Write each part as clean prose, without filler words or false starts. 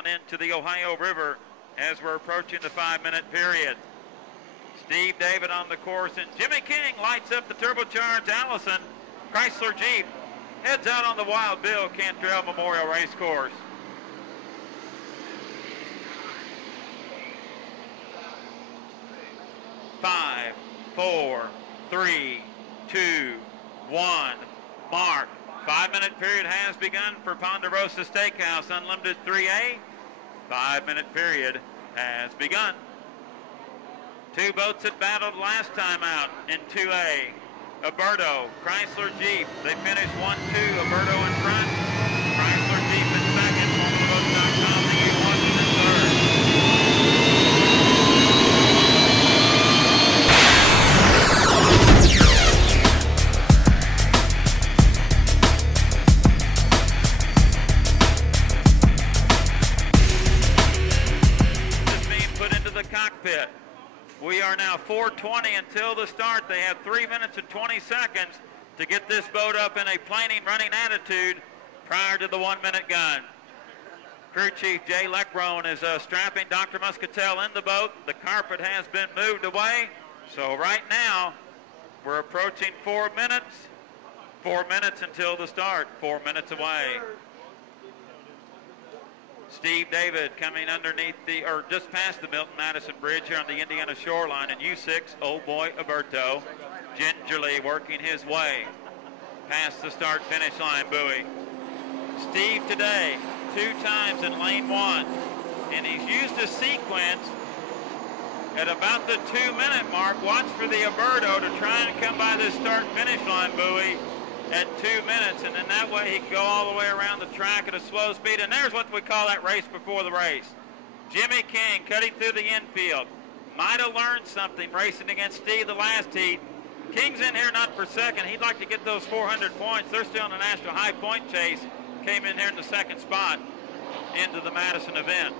down into the Ohio River as we're approaching the 5-minute period. Steve David on the course, and Jimmy King lights up the turbocharged Allison Chrysler Jeep. Heads out on the Wild Bill Cantrell Memorial Race Course. Five, 4, 3, 2, 1, mark. 5-minute period has begun for Ponderosa Steakhouse Unlimited 3A. 5-minute period has begun. Two boats that battled last time out in 2A. Alberto, Chrysler Jeep. They finished 1-2, Alberto in front. Chrysler Jeep in second. Motorboats.com, the U1 in third. Is being put into the cockpit. We are now 4:20 until the start. They have 3 minutes and 20 seconds to get this boat up in a planing running attitude prior to the 1-minute gun. Crew Chief Jay Leckrone is strapping Dr. Muscatel in the boat. The carpet has been moved away. So right now, we're approaching 4 minutes. 4 minutes until the start. 4 minutes away. Steve David coming underneath or just past the Milton Madison Bridge here on the Indiana shoreline, and U6, old boy Alberto, gingerly working his way past the start-finish line buoy. Steve today, 2 times in lane 1, and he's used a sequence at about the 2-minute mark. Watch for the Alberto to try and come by this start-finish line buoy at 2 minutes, and then that way he can go all the way around the track at a slow speed. And there's what we call that race before the race. Jimmy King cutting through the infield. Might have learned something racing against Steve the last heat. King's in here not for second. He'd like to get those 400 points. They're still in the national high point chase. Came in here in the second spot into the Madison event.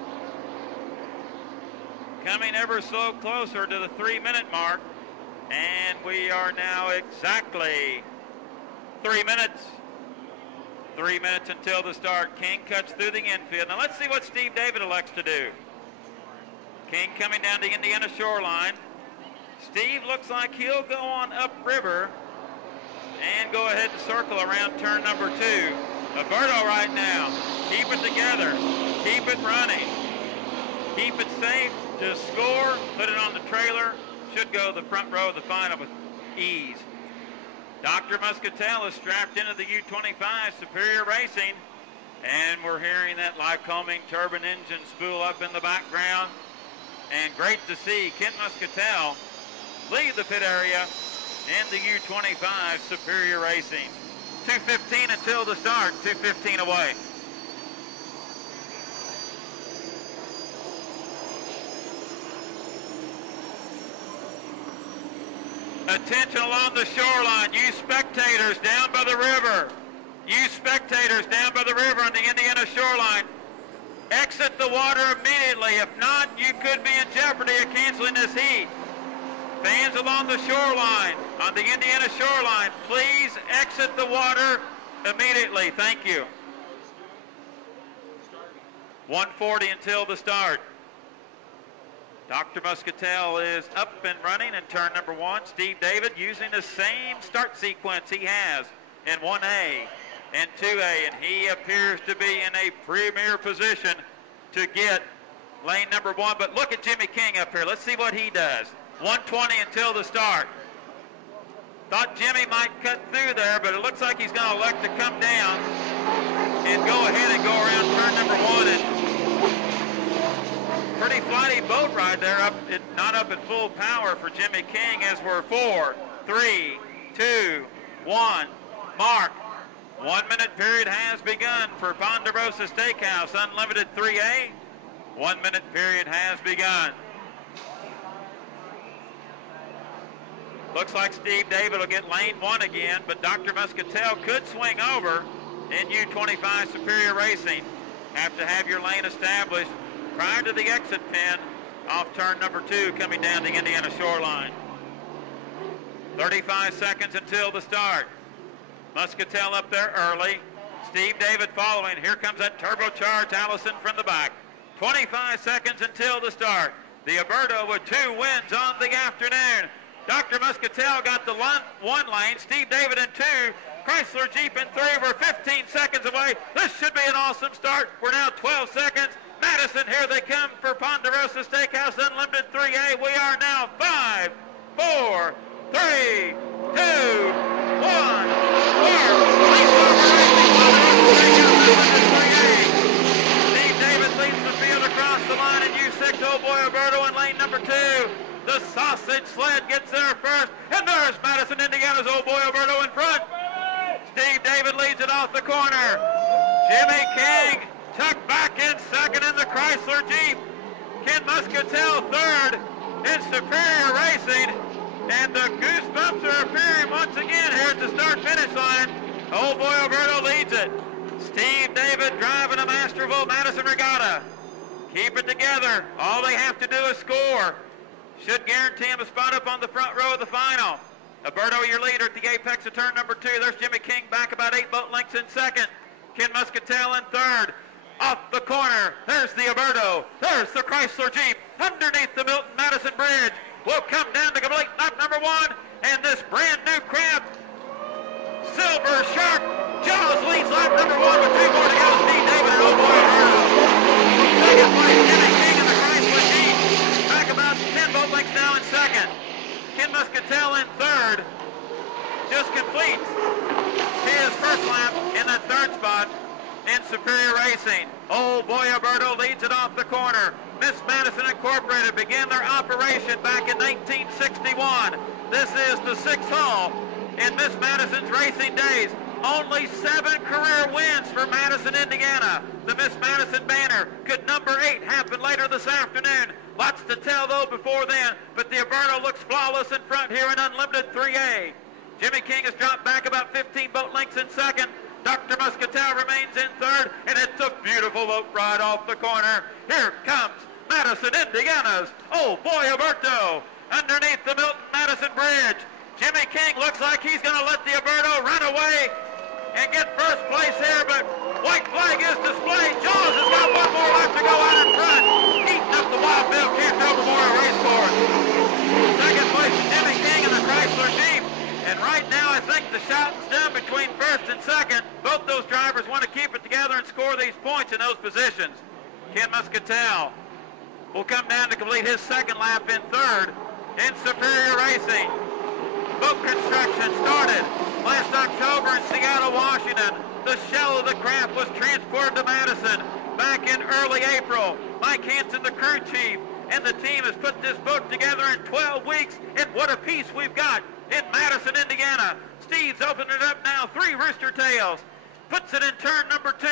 Coming ever so closer to the 3-minute mark, and we are now exactly 3 minutes. 3 minutes until the start. King cuts through the infield. Now let's see what Steve David elects to do. King coming down the Indiana shoreline. Steve looks like he'll go on upriver and go ahead and circle around turn number 2. Alberto right now. Keep it together. Keep it running. Keep it safe. Just score. Put it on the trailer. Should go the front row of the final with ease. Dr. Muscatel is strapped into the U-25 Superior Racing, and we're hearing that Lycoming turbine engine spool up in the background. And great to see Ken Muscatel leave the pit area in the U-25 Superior Racing. 2:15 until the start, 2:15 away. Attention along the shoreline, you spectators down by the river. You spectators down by the river on the Indiana shoreline. Exit the water immediately. If not, you could be in jeopardy of canceling this heat. Fans along the shoreline, on the Indiana shoreline, please exit the water immediately. Thank you. 1:40 until the start. Dr. Muscatel is up and running in turn number 1. Steve David using the same start sequence he has in 1A and 2A, and he appears to be in a premier position to get lane number 1. But look at Jimmy King up here. Let's see what he does. 1:20 until the start. Thought Jimmy might cut through there, but it looks like he's going to elect to come down and go ahead and go around turn number 1. And pretty flighty boat ride there, not up at full power for Jimmy King as we're 4, 3, 2, 1, mark. 1-minute period has begun for Ponderosa Steakhouse Unlimited 3A. 1-minute period has begun. Looks like Steve David will get lane 1 again, but Dr. Muscatel could swing over in U-25 Superior Racing. Have to have your lane established prior to the exit pin off turn number 2 coming down the Indiana shoreline. 35 seconds until the start. Muscatel up there early. Steve David following. Here comes that turbocharged Allison from the back. 25 seconds until the start. The Alberto with 2 wins on the afternoon. Dr. Muscatel got the 1 lane. Steve David in 2. Chrysler Jeep in 3. We're 15 seconds away. This should be an awesome start. We're now 12 seconds. Madison, here they come for Ponderosa Steakhouse Unlimited 3A. We are now 5, 4, 3, 2, 1. Steve David leads the field across the line in U6. Oh boy, Alberto in lane number 2. The sausage sled gets there first. And there's Madison, Indiana's Oh boy, Alberto in front. Steve David leads it off the corner. Jimmy King tucked back in second in the Chrysler Jeep. Ken Muscatel third in Superior Racing. And the Goosebumps are appearing once again here at the start-finish line. Oh boy, Alberto leads it. Steve David driving a Masterville Madison Regatta. Keep it together. All they have to do is score. Should guarantee him a spot up on the front row of the final. Alberto, your leader at the apex of turn number 2. There's Jimmy King back about 8 boat lengths in second. Ken Muscatel in third. Off the corner, there's the Alberto. There's the Chrysler Jeep. Underneath the Milton Madison Bridge. We'll come down to complete lap number 1. And this brand new craft, Silver Shark, Jaws leads lap number 1 with 2 more to go. Steve David and oh boy, Alberto. Second place, Jimmy King in the Chrysler Jeep. Back about 10 boat lengths now in second. Ken Muscatel in third. Just completes his first lap in that third spot in Superior Racing. Oh boy, Alberto leads it off the corner. Miss Madison Incorporated began their operation back in 1961. This is the 6th hull in Miss Madison's racing days. Only 7 career wins for Madison, Indiana. The Miss Madison banner. Could number 8 happen later this afternoon? Lots to tell though before then, but the Alberto looks flawless in front here in Unlimited 3A. Jimmy King has dropped back about 15 boat lengths in second. Dr. Muscatel remains in third, and it's a beautiful lope ride off the corner. Here comes Madison, Indiana's oh boy, Alberto. Underneath the Milton Madison Bridge. Jimmy King looks like he's going to let the Alberto run away and get first place here, but white flag is displayed. Jaws has got 1 more lap to go out in front. Eating up the Wild Bill Cantrell Memorial Racecourse. Second place is Jimmy King in the Chrysler Jeep. And right now I think the shouting's done between first and second. Both those drivers want to keep it together and score these points in those positions. Ken Muscatel will come down to complete his second lap in third in Superior Racing. Boat construction started last October in Seattle, Washington. The shell of the craft was transported to Madison back in early April. Mike Hansen, the crew chief, and the team has put this boat together in 12 weeks, and what a piece we've got in Madison, Indiana. Steve's opening it up now, 3 rooster tails. Puts it in turn number 2.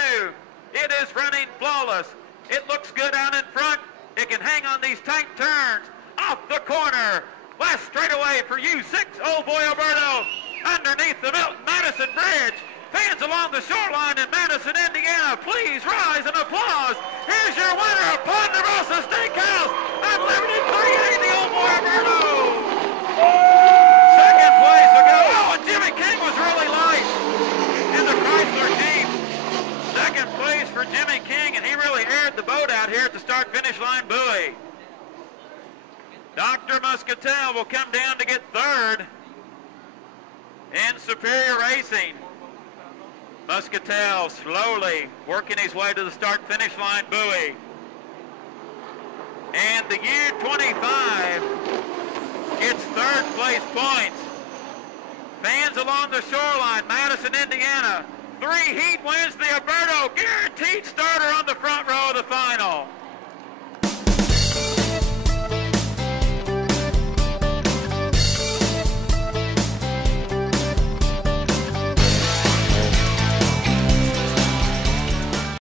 It is running flawless. It looks good out in front. It can hang on these tight turns. Off the corner. Last straightaway for U6. Oh boy, Alberto. Underneath the Milton Madison Bridge. Fans along the shoreline in Madison, Indiana, please rise and applause. Here's your winner of Ponderosa Steakhouse. Unlimited 3A, the Oh boy, Alberto. Second place will go. Oh, and Jimmy King was really light in the Chrysler Jeep. Second place for Jimmy King, and he really aired the boat out here at the start-finish line buoy. Dr. Muscatel will come down to get third in Superior Racing. Muscatel slowly working his way to the start-finish line buoy. And the U-25 gets third place points. Fans along the shoreline, Madison, Indiana. 3 heat wins the Alberto, guaranteed starter on the front row of the final.